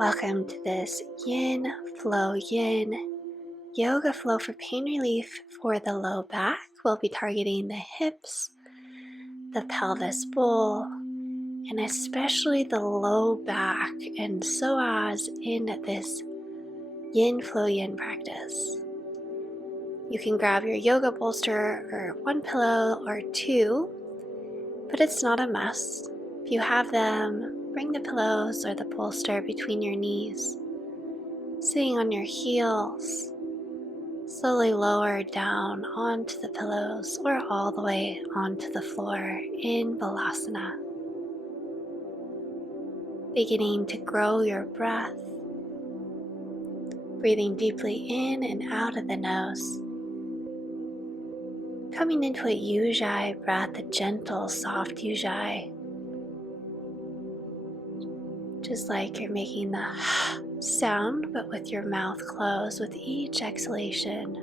Welcome to this Yin Flow Yin yoga flow for pain relief for the low back. We'll be targeting the hips, the pelvis bowl, and especially the low back and psoas in this Yin Flow Yin practice. You can grab your yoga bolster or one pillow or two, but it's not a must. If you have them, bring the pillows or the bolster between your knees. Sitting on your heels, slowly lower down onto the pillows or all the way onto the floor in Balasana. Beginning to grow your breath, breathing deeply in and out of the nose. Coming into a Ujjayi breath, a gentle, soft Ujjayi. Just like you're making the sound, but with your mouth closed with each exhalation.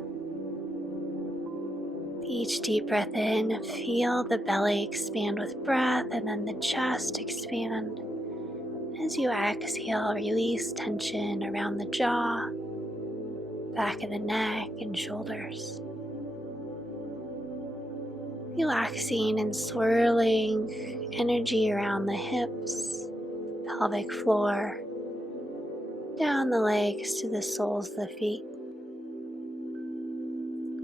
Each deep breath in, feel the belly expand with breath and then the chest expand. As you exhale, release tension around the jaw, back of the neck and shoulders. Relaxing and swirling energy around the hips, pelvic floor, down the legs to the soles of the feet.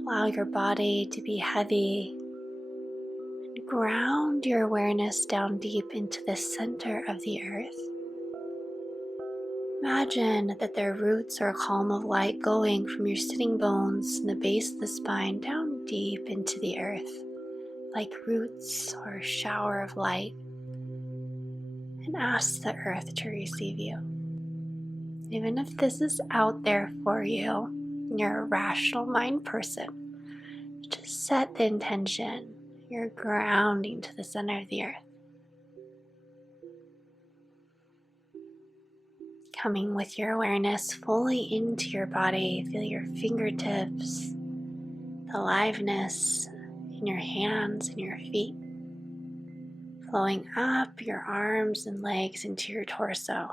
Allow your body to be heavy. Ground your awareness down deep into the center of the earth. Imagine that their roots are a column of light going from your sitting bones and the base of the spine down deep into the earth, like roots or a shower of light, and ask the earth to receive you. Even if this is out there for you, you're a rational mind person, just set the intention. You're grounding to the center of the earth. Coming with your awareness fully into your body, feel your fingertips, the aliveness in your hands and your feet, flowing up your arms and legs into your torso.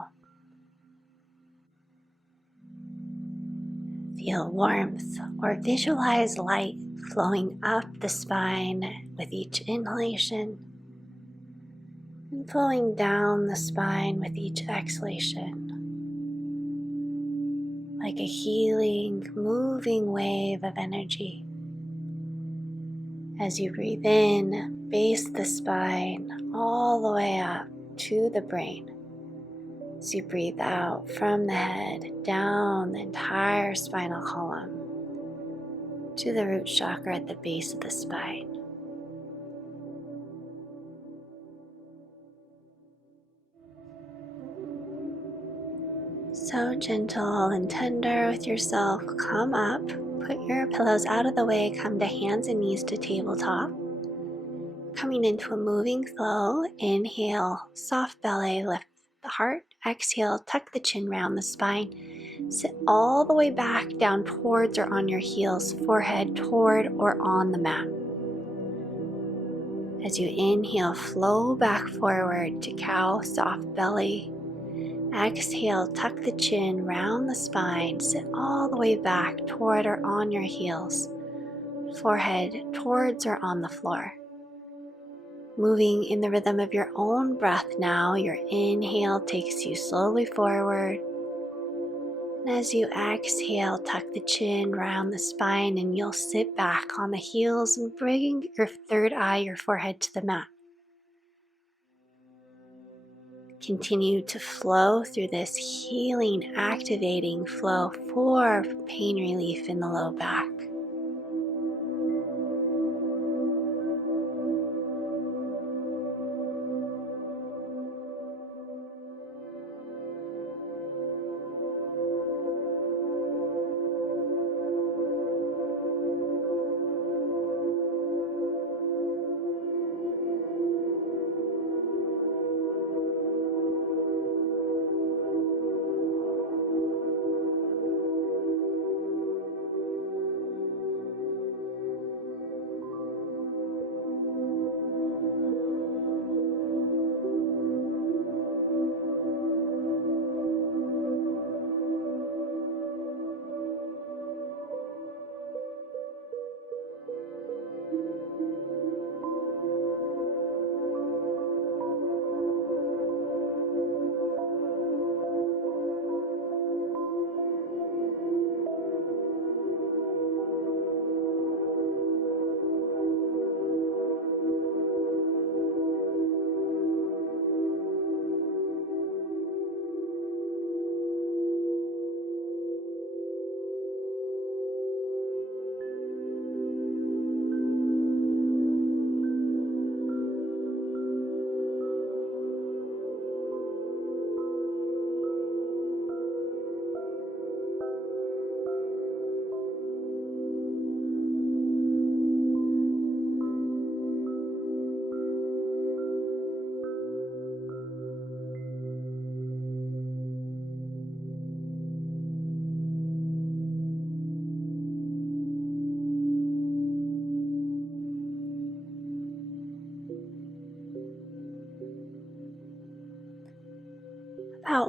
Feel warmth or visualize light flowing up the spine with each inhalation and flowing down the spine with each exhalation. Like a healing, moving wave of energy. As you breathe in, base the spine all the way up to the brain. As you breathe out from the head, down the entire spinal column to the root chakra at the base of the spine. So gentle and tender with yourself, come up, put your pillows out of the way, come to hands and knees to tabletop. Coming into a moving flow, inhale, soft belly, lift the heart. Exhale, tuck the chin round the spine. Sit all the way back down towards or on your heels, forehead toward or on the mat. As you inhale, flow back forward to cow, soft belly. Exhale, tuck the chin round the spine. Sit all the way back toward or on your heels, forehead towards or on the floor. Moving in the rhythm of your own breath now, your inhale takes you slowly forward. And as you exhale, tuck the chin around the spine and you'll sit back on the heels and bring your third eye, your forehead to the mat. Continue to flow through this healing, activating flow for pain relief in the low back.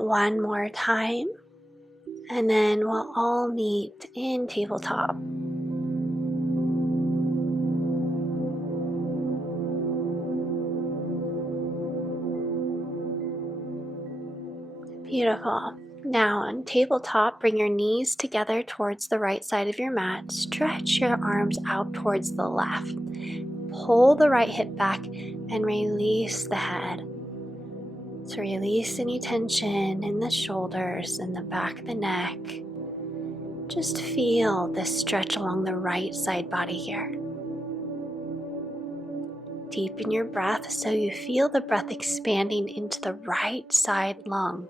one more time, and then we'll all meet in tabletop. Beautiful. Now on tabletop, bring your knees together towards the right side of your mat. Stretch your arms out towards the left. Pull the right hip back and release the head. So release any tension in the shoulders and the back of the neck. Just feel this stretch along the right side body here. Deepen your breath so you feel the breath expanding into the right side lung.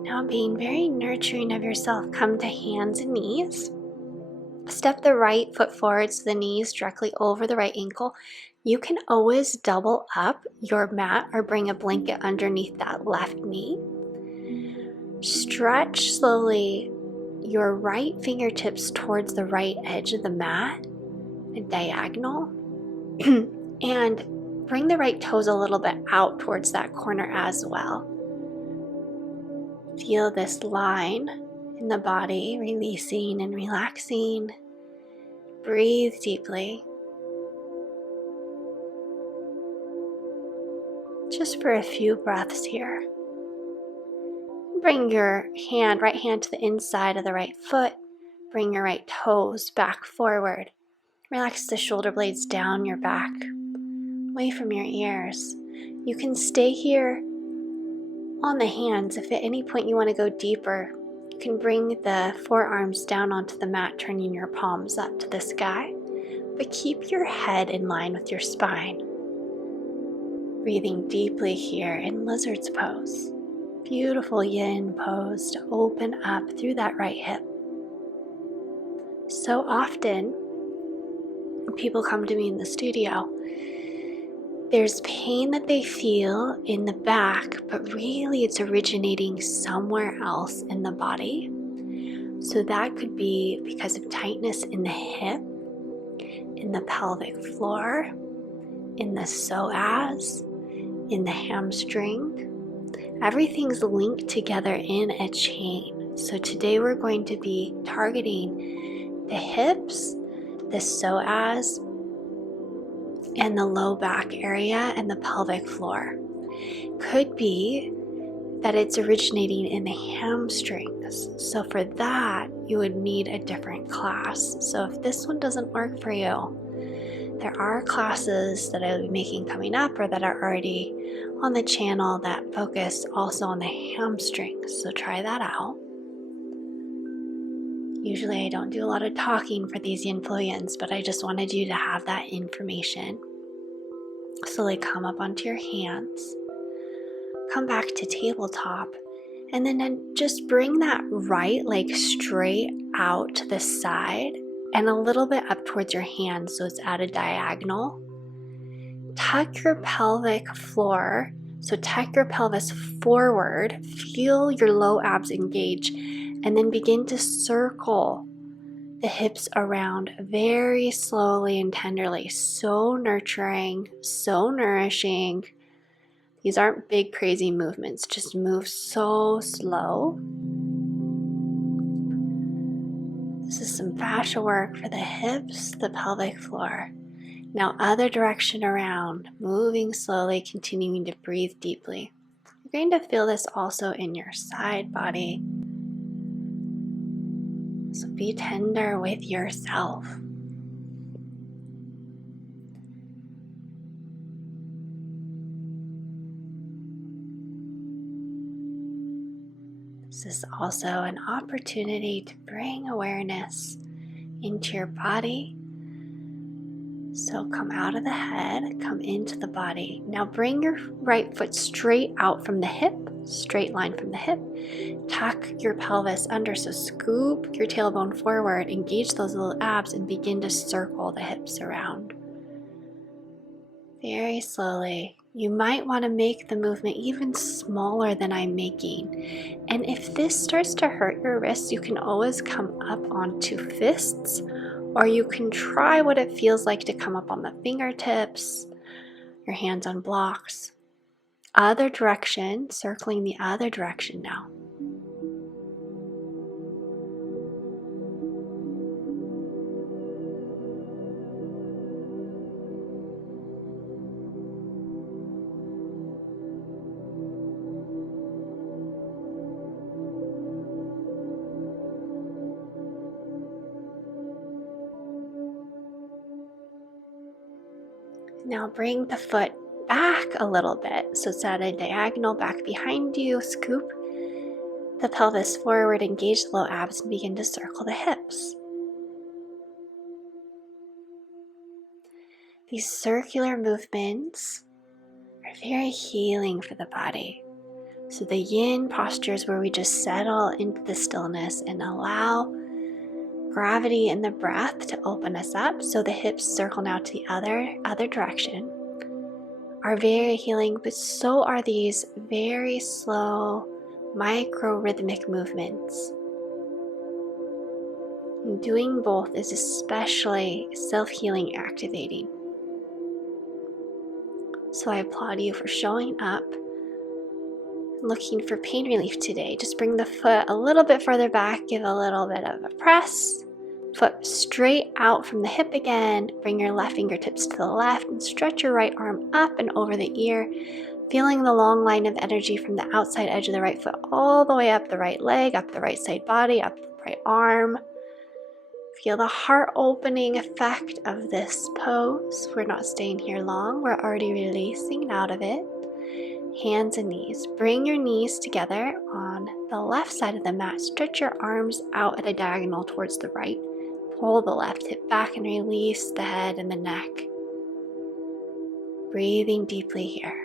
Now, being very nurturing of yourself, come to hands and knees. Step the right foot forward so the knees directly over the right ankle. You can always double up your mat or bring a blanket underneath that left knee. Stretch slowly your right fingertips towards the right edge of the mat, a diagonal, and bring the right toes a little bit out towards that corner as well. Feel this line in the body, releasing and relaxing. Breathe deeply. Just for a few breaths here. Bring your right hand to the inside of the right foot. Bring your right toes back forward. Relax the shoulder blades down your back, away from your ears. You can stay here on the hands. If at any point you want to go deeper, you can bring the forearms down onto the mat, turning your palms up to the sky. But keep your head in line with your spine. Breathing deeply here in lizard's pose. Beautiful yin pose to open up through that right hip. So often, when people come to me in the studio, there's pain that they feel in the back, but really it's originating somewhere else in the body. So that could be because of tightness in the hip, in the pelvic floor, in the psoas, in the hamstring. Everything's linked together in a chain. So today we're going to be targeting the hips, the psoas, and the low back area and the pelvic floor. Could be that it's originating in the hamstrings. So for that, you would need a different class. So if this one doesn't work for you, there are classes that I'll be making coming up or that are already on the channel that focus also on the hamstrings. So try that out. Usually I don't do a lot of talking for these yin flow yins, but I just wanted you to have that information. Slowly come up onto your hands. Come back to tabletop. And then just bring that right leg straight out to the side and a little bit up towards your hands so it's at a diagonal. Tuck your pelvic floor, so tuck your pelvis forward, feel your low abs engage, and then begin to circle the hips around very slowly and tenderly. So nurturing, so nourishing. These aren't big crazy movements, just move so slow. This is some fascia work for the hips, the pelvic floor. Now other direction around, moving slowly, continuing to breathe deeply. You're going to feel this also in your side body. So be tender with yourself. This is also an opportunity to bring awareness into your body. So come out of the head, come into the body. Now bring your right foot straight out from the hip, straight line from the hip. Tuck your pelvis under, so scoop your tailbone forward, engage those little abs, and begin to circle the hips around. Very slowly. You might want to make the movement even smaller than I'm making. And if this starts to hurt your wrists, you can always come up onto fists, or you can try what it feels like to come up on the fingertips, your hands on blocks. Other direction, circling the other direction now. Now bring the foot back a little bit. So it's at a diagonal back behind you. Scoop the pelvis forward, engage the low abs, and begin to circle the hips. These circular movements are very healing for the body. So the yin posture is where we just settle into the stillness and allow gravity and the breath to open us up. So the hips circle now to the other direction. Are very healing, but so are these very slow micro rhythmic movements. And doing both is especially self-healing activating. So I applaud you for showing up, looking for pain relief today. Just bring the foot a little bit further back, give a little bit of a press. Foot straight out from the hip again. Bring your left fingertips to the left and stretch your right arm up and over the ear, feeling the long line of energy from the outside edge of the right foot all the way up the right leg, up the right side body, up the right arm. Feel the heart opening effect of this pose. We're not staying here long. We're already releasing out of it. Hands and knees. Bring your knees together on the left side of the mat. Stretch your arms out at a diagonal towards the right. Pull the left hip back and release the head and the neck. Breathing deeply here.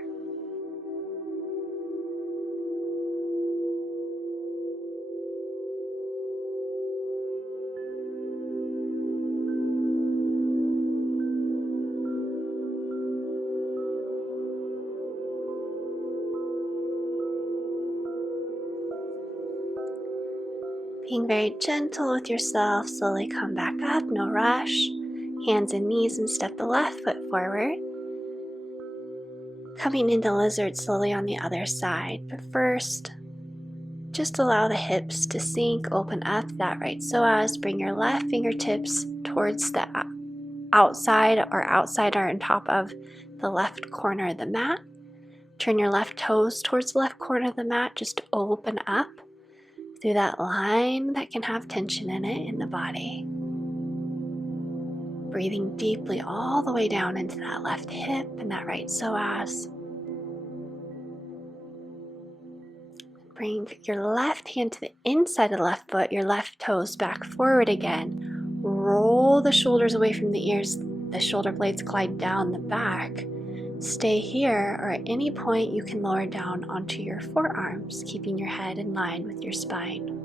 Being very gentle with yourself, slowly come back up, no rush. Hands and knees, and step the left foot forward. Coming into lizard slowly on the other side, but first, just allow the hips to sink, open up that right psoas. Bring your left fingertips towards the outside or on top of the left corner of the mat. Turn your left toes towards the left corner of the mat. Just open up through that line that can have tension in it in the body. Breathing deeply all the way down into that left hip and that right psoas. Bring your left hand to the inside of the left foot, your left toes back forward again. Roll the shoulders away from the ears. The shoulder blades glide down the back. Stay here, or at any point you can lower down onto your forearms, keeping your head in line with your spine.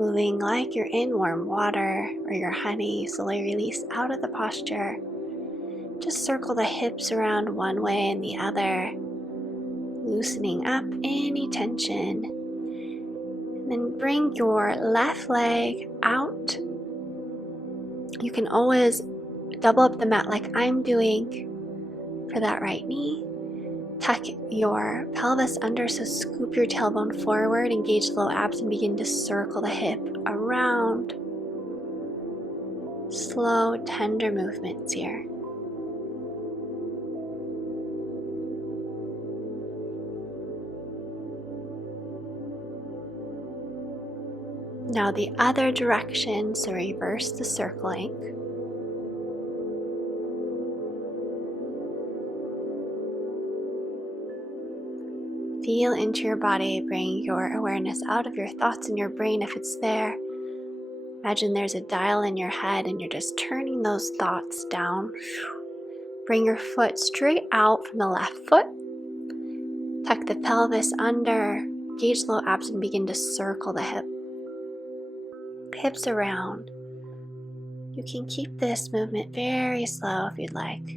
moving like you're in warm water or your honey, slowly release out of the posture. Just circle the hips around one way and the other, loosening up any tension. And then bring your left leg out. You can always double up the mat like I'm doing for that right knee. Tuck your pelvis under, so scoop your tailbone forward, engage the low abs, and begin to circle the hip around. Slow, tender movements here. Now the other direction, so reverse the circling. Feel into your body, bring your awareness out of your thoughts and your brain if it's there. Imagine there's a dial in your head and you're just turning those thoughts down. Bring your foot straight out from the left foot. Tuck the pelvis under, engage the low abs and begin to circle the hips around. You can keep this movement very slow if you'd like.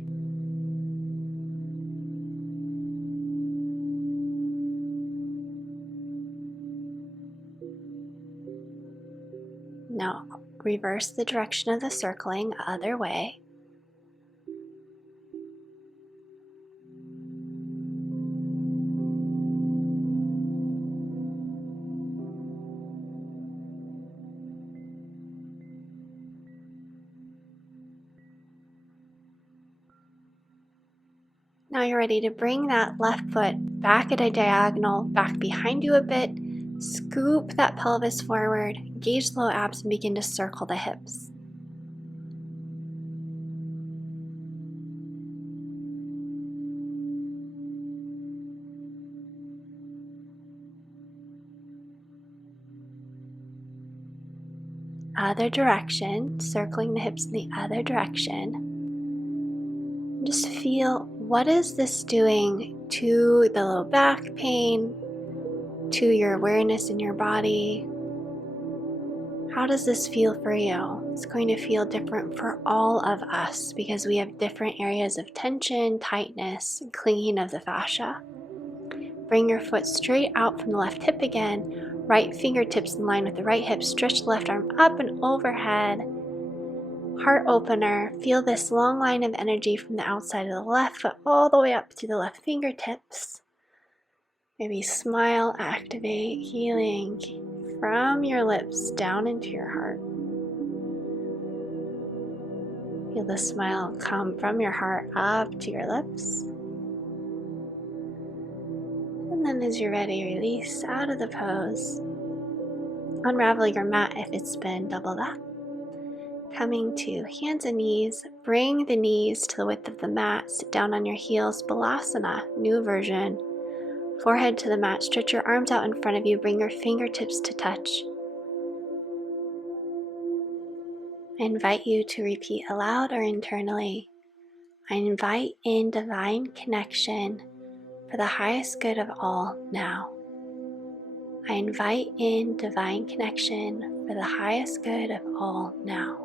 Now reverse the direction of the circling, other way. Now you're ready to bring that left foot back at a diagonal, back behind you a bit. Scoop that pelvis forward, engage the low abs and begin to circle the hips. Other direction, circling the hips in the other direction. Just feel, what is this doing to the low back pain, to your awareness in your body? How does this feel for you? It's going to feel different for all of us because we have different areas of tension, tightness, and clinging of the fascia. Bring your foot straight out from the left hip again, right fingertips in line with the right hip, stretch the left arm up and overhead. Heart opener, feel this long line of energy from the outside of the left foot all the way up to the left fingertips. Maybe smile, activate, healing from your lips down into your heart. Feel the smile come from your heart up to your lips. And then as you're ready, release out of the pose. Unravel your mat if it's been doubled up. Coming to hands and knees, bring the knees to the width of the mat, sit down on your heels, Balasana, new version. Forehead to the mat, stretch your arms out in front of you, bring your fingertips to touch. I invite you to repeat aloud or internally. I invite in divine connection for the highest good of all now. I invite in divine connection for the highest good of all now.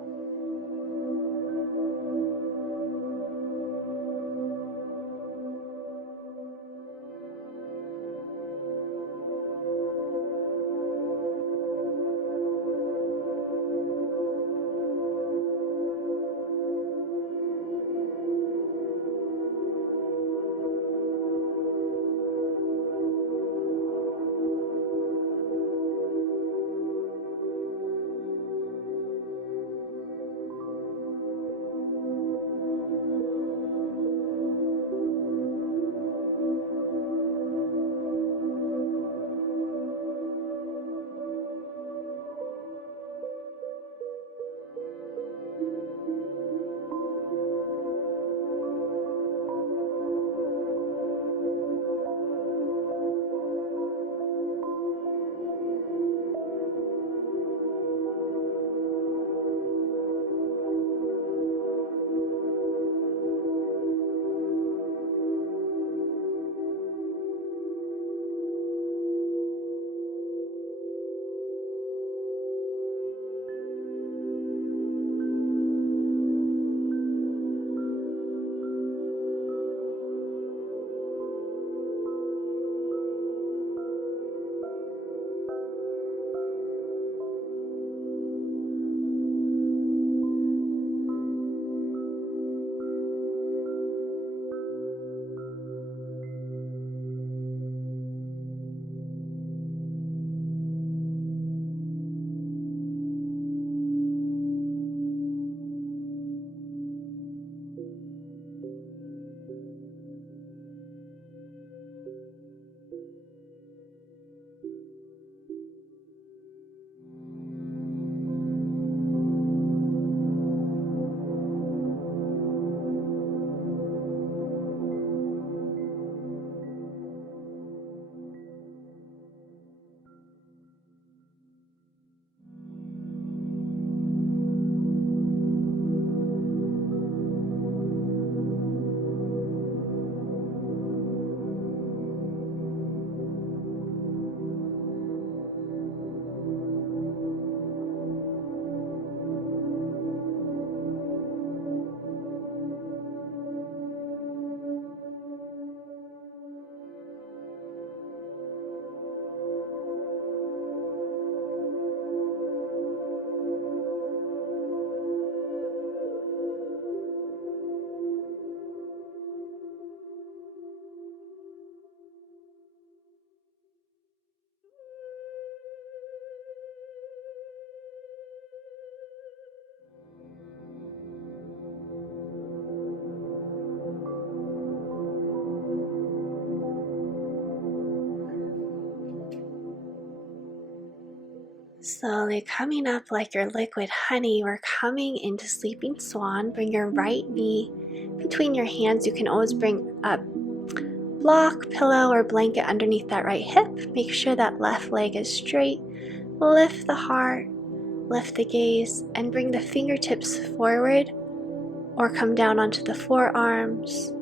Slowly coming up like your liquid honey, we're coming into Sleeping Swan. Bring your right knee between your hands. You can always bring a block, pillow, or blanket underneath that right hip. Make sure that left leg is straight. Lift the heart, lift the gaze, and bring the fingertips forward or come down onto the forearms.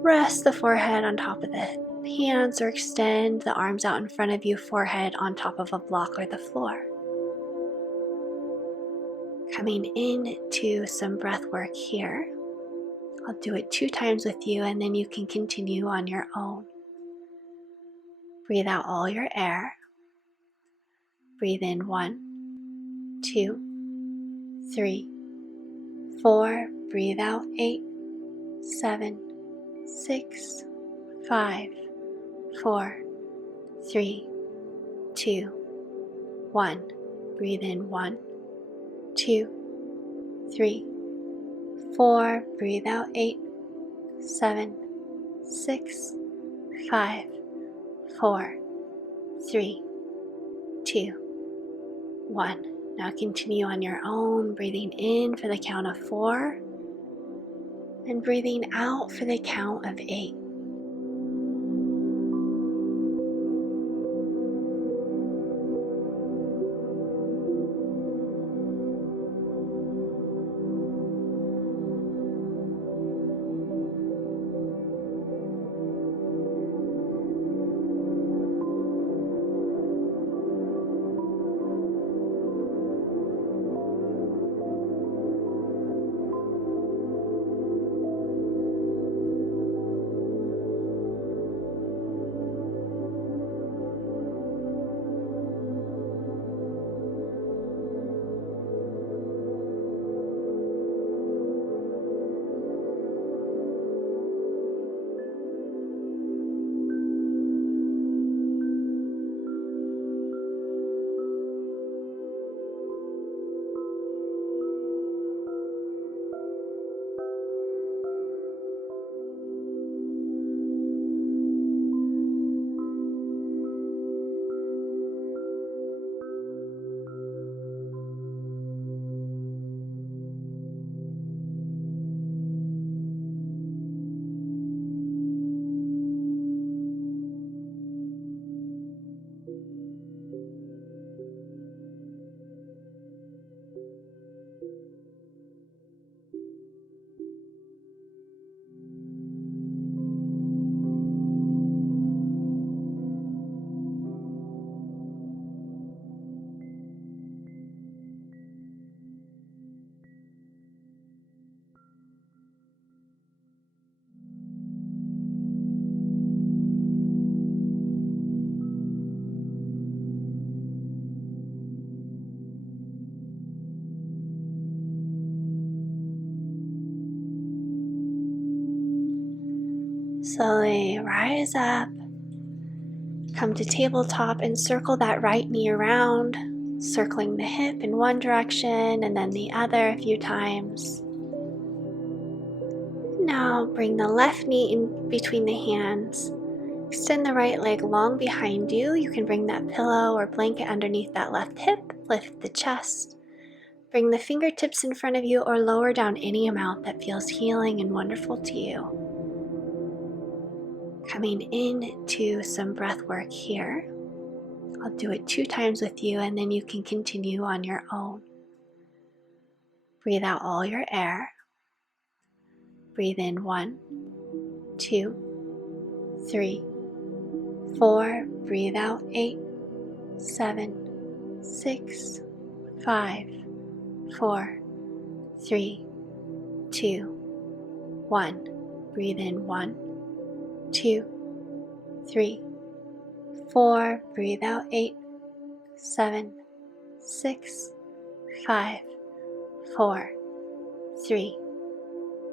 Rest the forehead on top of the hands or extend the arms out in front of you, forehead on top of a block or the floor. Coming into some breath work here. I'll do it 2 times with you and then you can continue on your own. Breathe out all your air. Breathe in 1, 2, 3, 4. Breathe out 8, 7, 6, 5, 4, 3, 2, 1. Breathe in 1, 2, 3, 4. Breathe out 8, 7, 6, 5, 4, 3, 2, 1. Now continue on your own, breathing in for the count of 4 and breathing out for the count of 8. Slowly rise up, come to tabletop and circle that right knee around, circling the hip in one direction and then the other a few times. Now bring the left knee in between the hands. Extend the right leg long behind you. You can bring that pillow or blanket underneath that left hip. Lift the chest. Bring the fingertips in front of you or lower down any amount that feels healing and wonderful to you. Coming into some breath work here. I'll do it 2 times with you and then you can continue on your own. Breathe out all your air. Breathe in 1, 2, 3, 4. Breathe out 8, 7, 6, 5, 4, 3, 2, 1. Breathe in 1, 2, 3, 4. Breathe out 8, 7, 6, 5, 4, 3,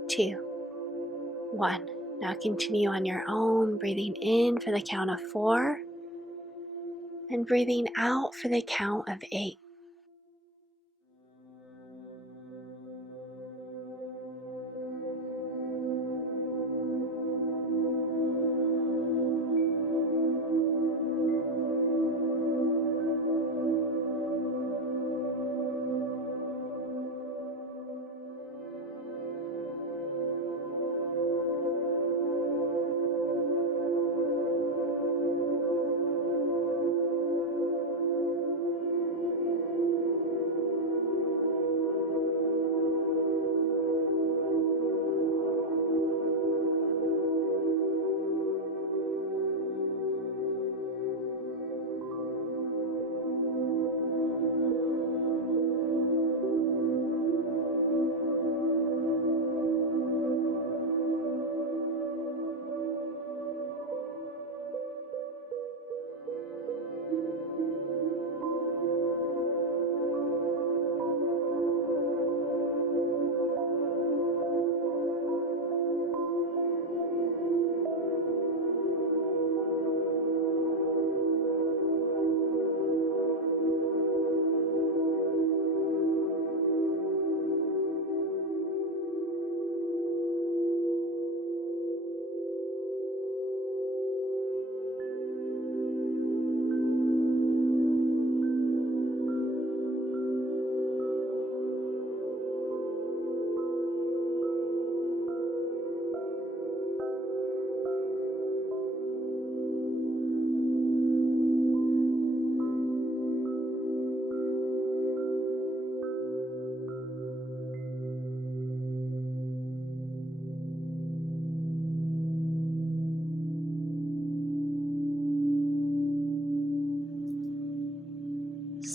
2, 1. Now continue on your own, breathing in for the count of 4 and breathing out for the count of 8.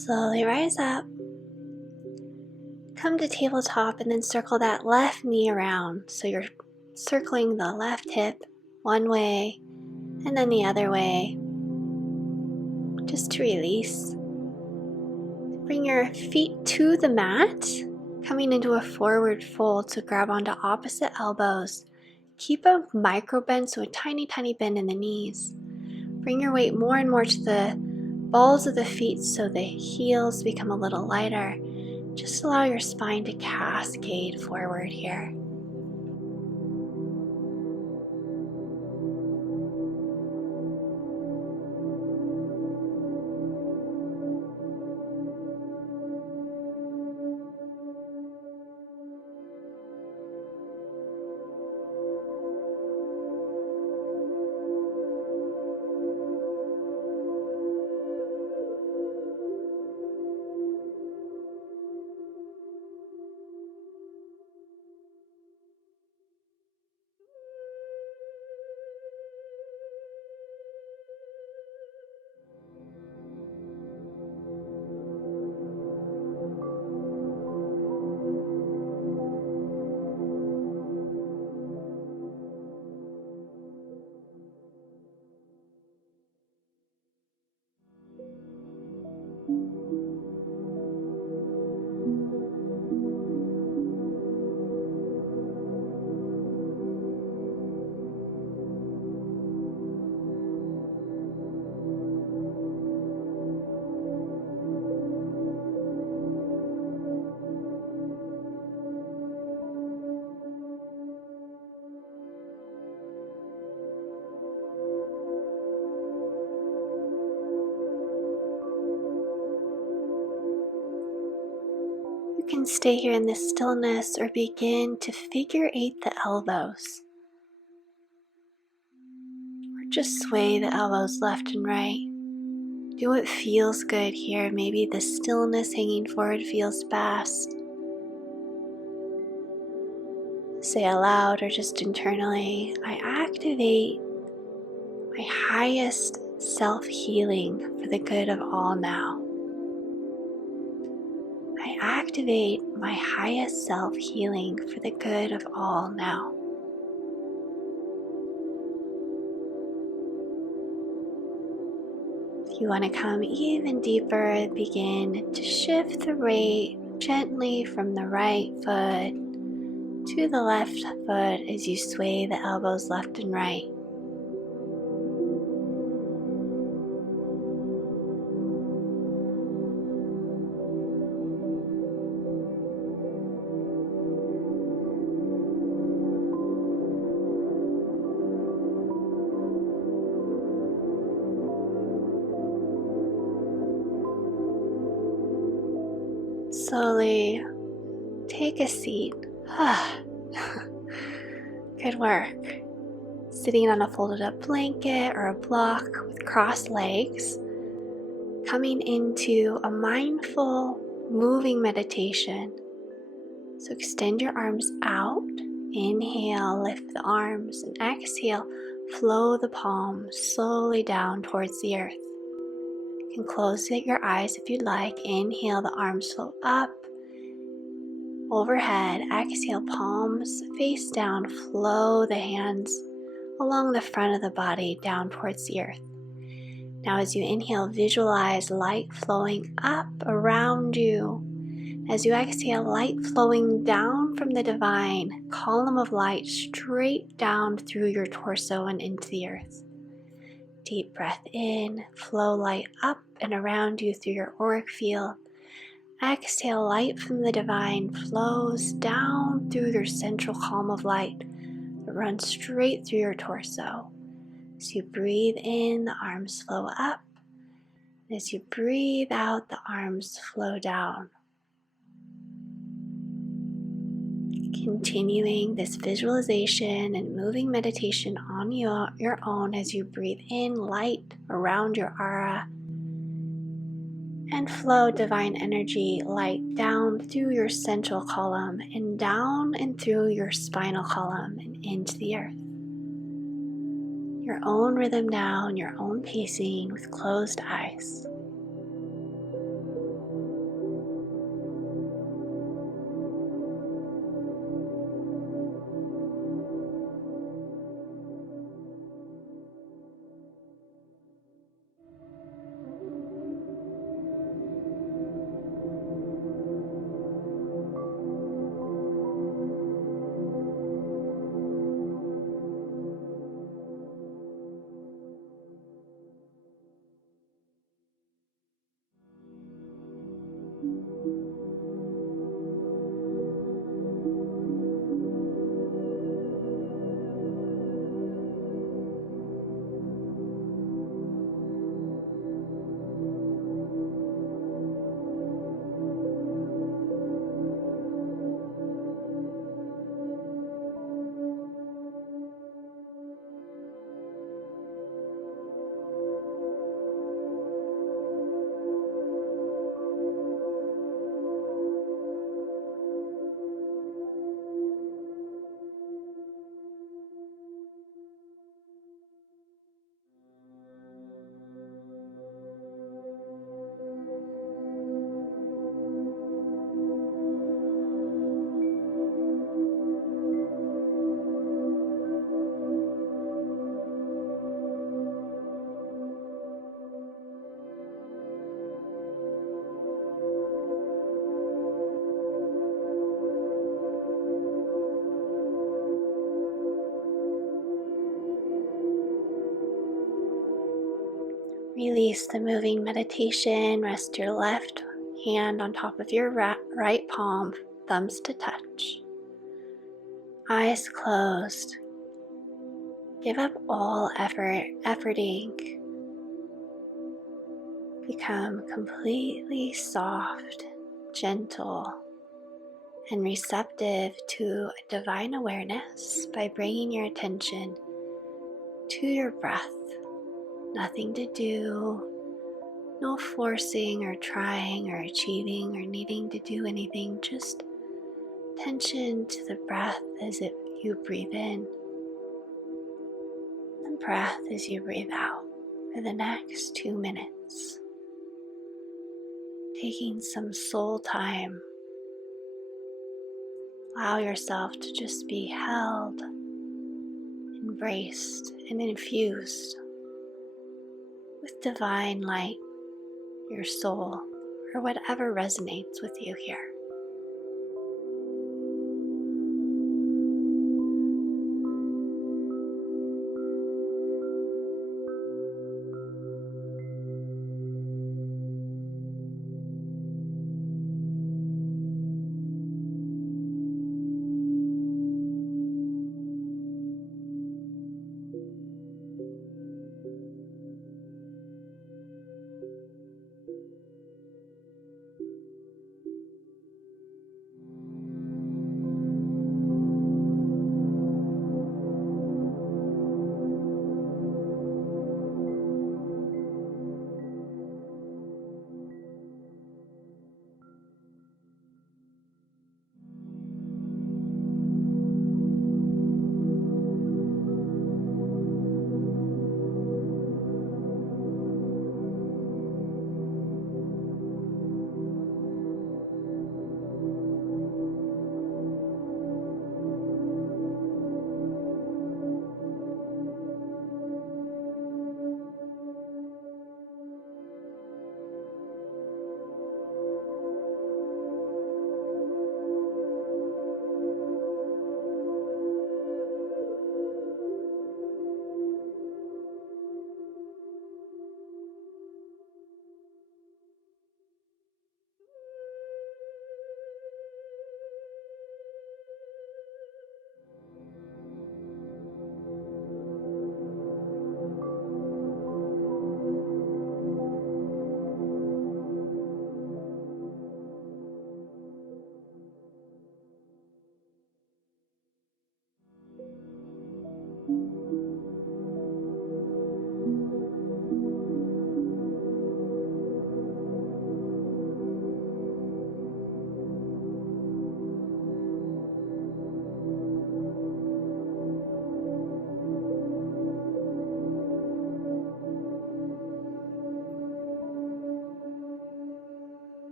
Slowly rise up. Come to tabletop and then circle that left knee around. So you're circling the left hip one way and then the other way, just to release. Bring your feet to the mat, coming into a forward fold to grab onto opposite elbows. Keep a micro bend, so a tiny, tiny bend in the knees. Bring your weight more and more to the balls of the feet so the heels become a little lighter. Just allow your spine to cascade forward here. You can stay here in this stillness or begin to figure eight the elbows. Or just sway the elbows left and right. Do what feels good here. Maybe the stillness hanging forward feels best. Say aloud or just internally, I activate my highest self-healing for the good of all now. I activate my highest self-healing for the good of all now. If you want to come even deeper, begin to shift the weight gently from the right foot to the left foot as you sway the elbows left and right. Slowly take a seat. Good work. Sitting on a folded up blanket or a block with crossed legs, coming into a mindful moving meditation. So extend your arms out. Inhale, lift the arms, and exhale, flow the palms slowly down towards the earth. You can close your eyes if you'd like. Inhale, the arms flow up, overhead. Exhale, palms face down, flow the hands along the front of the body down towards the earth. Now as you inhale, visualize light flowing up around you. As you exhale, light flowing down from the divine column of light straight down through your torso and into the earth. Deep breath in, flow light up and around you through your auric field. Exhale, light from the divine flows down through your central column of light that runs straight through your torso. As you breathe in, the arms flow up. As you breathe out, the arms flow down. Continuing this visualization and moving meditation on your own as you breathe in light around your aura and flow divine energy light down through your central column and down and through your spinal column and into the earth. Your own rhythm now and your own pacing with closed eyes. Release the moving meditation. Rest your left hand on top of your right palm, thumbs to touch. Eyes closed. Give up all efforting. Become completely soft, gentle, and receptive to divine awareness by bringing your attention to your breath. Nothing to do, no forcing or trying or achieving or needing to do anything, just attention to the breath as you breathe in and breath as you breathe out for the next 2 minutes. Taking some soul time. Allow yourself to just be held, embraced, and infused with divine light, your soul, or whatever resonates with you here.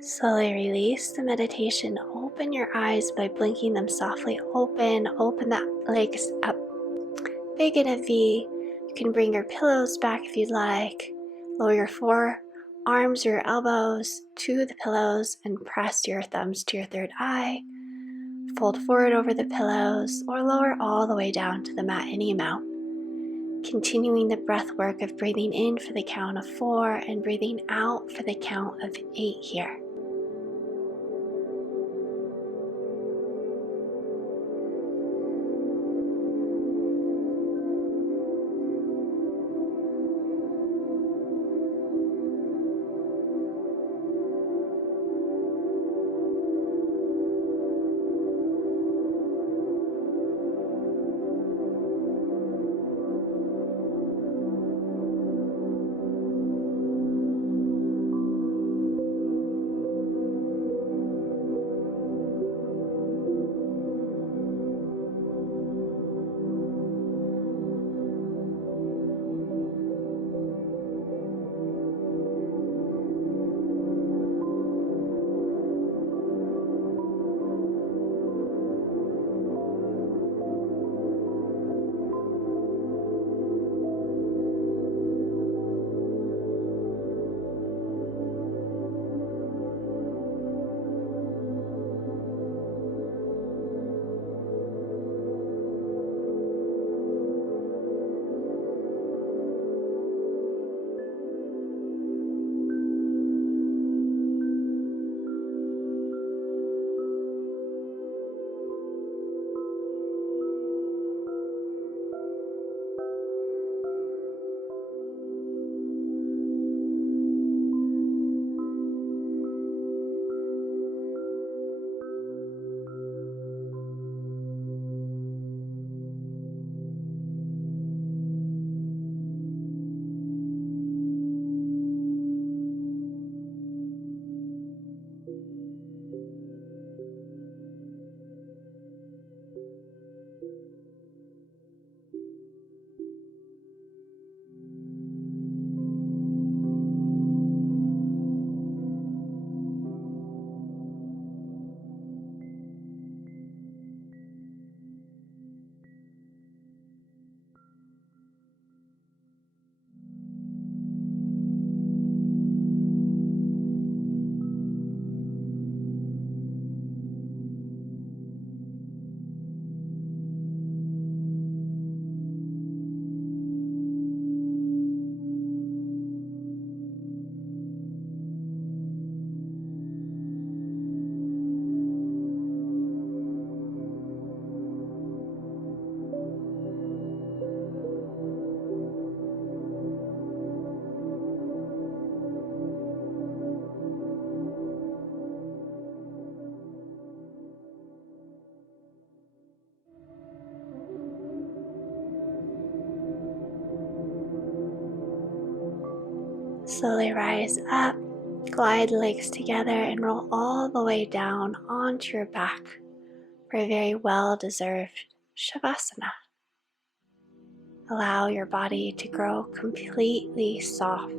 Slowly release the meditation. Open your eyes by blinking them softly open. Open the legs up big in a V. You can bring your pillows back if you'd like. Lower your forearms or your elbows to the pillows and press your thumbs to your third eye. Fold forward over the pillows or lower all the way down to the mat, any amount. Continuing the breath work of breathing in for the count of 4 and breathing out for the count of 8 here. Slowly rise up, glide legs together, and roll all the way down onto your back for a very well-deserved Shavasana. Allow your body to grow completely soft.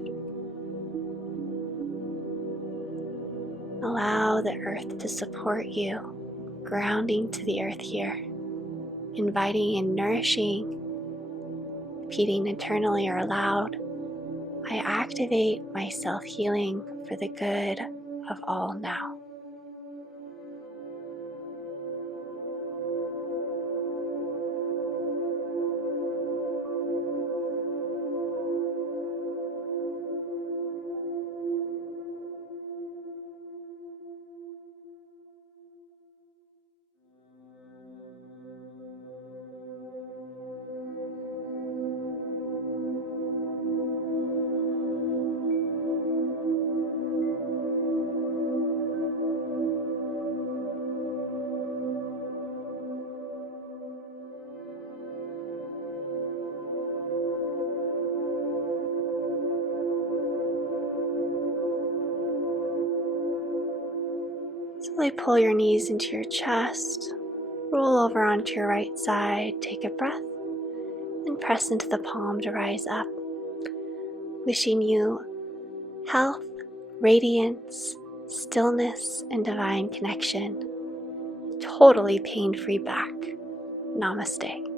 Allow the earth to support you, grounding to the earth here, inviting and nourishing, repeating internally or aloud. I activate my self-healing for the good of all now. Slowly pull your knees into your chest, roll over onto your right side, take a breath, and press into the palm to rise up. Wishing you health, radiance, stillness, and divine connection. Totally pain-free back. Namaste.